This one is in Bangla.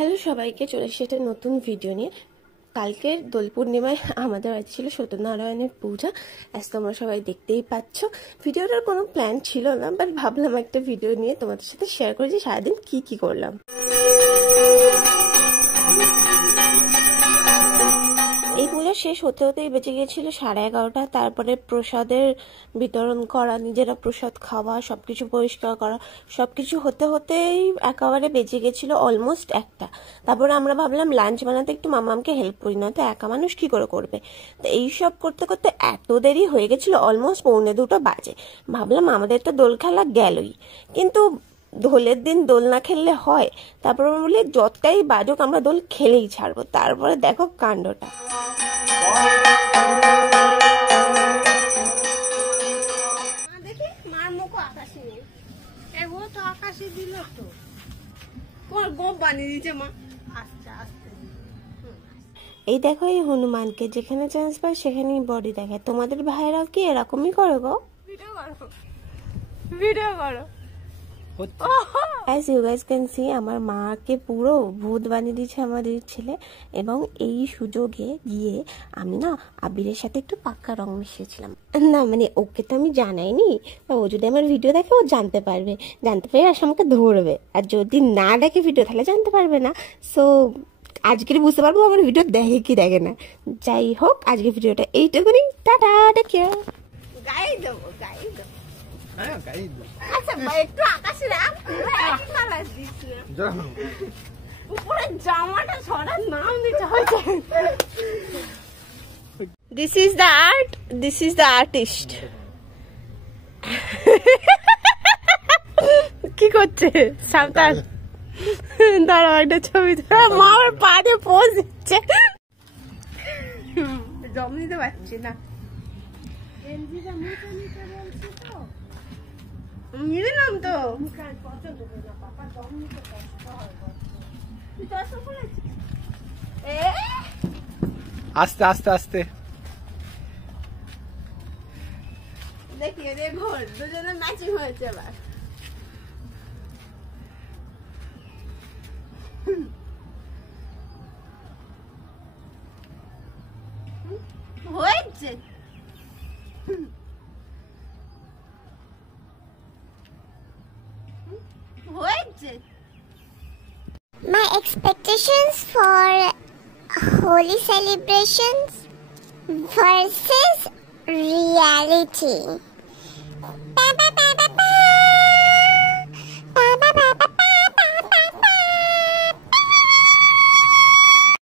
হ্যালো সবাইকে, চলে এসেছে একটা নতুন ভিডিও নিয়ে। কালকের দোল পূর্ণিমায় আমাদের বাড়িতে ছিল সত্যনারায়ণের পূজা, আজ তোমরা সবাই দেখতেই পাচ্ছ। ভিডিওটার কোনো প্ল্যান ছিল না, বাট ভাবলাম একটা ভিডিও নিয়ে তোমাদের সাথে শেয়ার করি যে সারাদিন কি করলাম। এই পূজা শেষ হতে হতেই বেঁচে গিয়েছিল 11:30। তারপরে প্রসাদের বিতরণ করা, নিজেরা প্রসাদ খাওয়া, সবকিছু পরিষ্কার করা, সবকিছু হতে হতেই একেবারে বেঁচে গেছিল অলমোস্ট 1টা। তারপরে আমরা ভাবলাম লাঞ্চ বানাতে একটু মামামকে হেল্প করি, না তো একা মানুষ কি করে করবে। তো এইসব করতে করতে এত দেরি হয়ে গেছিল, অলমোস্ট 1:45 বাজে। ভাবলাম আমাদের তো দোল খেলা গেলই, কিন্তু দোলের দিন দোল না খেললে হয়। তারপর বলি যতটাই বাজুক আমরা দোল খেলেই ছাড়বো। তারপরে দেখো কাণ্ডটা। মার মুখো আকাশি নেই, এগুলো তো আকাশি দিল তো, তোমার গোপ বানিয়ে দিয়েছে মা। আস্তে আস্তে এই দেখো, এই হনুমানকে যেখানে চান্স পায় সেখানেই বডি দেখায়। তোমাদের ভাইরা কি এরকমই করে গো? ভিডিও করো। As you guys can see, আমার মাকে পুরো ভূত বানিয়ে দিয়েছে আমাদের ছেলে। এবং এই সুযোগে গিয়ে আমি না আবিরের সাথে একটু পাক্কা রং মিশিয়েছিলাম। না মানে ওকে তো আমি জানাইনি, ও যদি আমার ভিডিও দেখে ও জানতে পারবে, জানতে পেরে আসে আমাকে ধরবে। আর যদি না দেখে ভিডিও তাহলে জানতে পারবে না। সো আজকের বুঝতে পারবো আমার ভিডিও দেখে কি দেখে না। যাই হোক, আজকের ভিডিওটা এইটুকুনি। Tata, take care. গায়ে দেবো, গায়ে দেবো। হ্যাঁ, গাই দাও। আচ্ছা একটু আকাশে রাখ, কালার দিস না। উপরে জামাটা ছড়ার নাম দিতে হয়েছে। This is the art, this is the artist. কি করছে সাবধান, দাঁড়াও একটা ছবি তোলা। মা আমার পা দিয়ে পোজ দিচ্ছে। জম নিতে পারছি না, নিলাম তো। আস্তে আস্তে আস্তে দেখি দেখো দুজনে ম্যাচিং হয়েছে এবার। হয়েছে হয়েছে। My expectations for holy celebrations versus reality.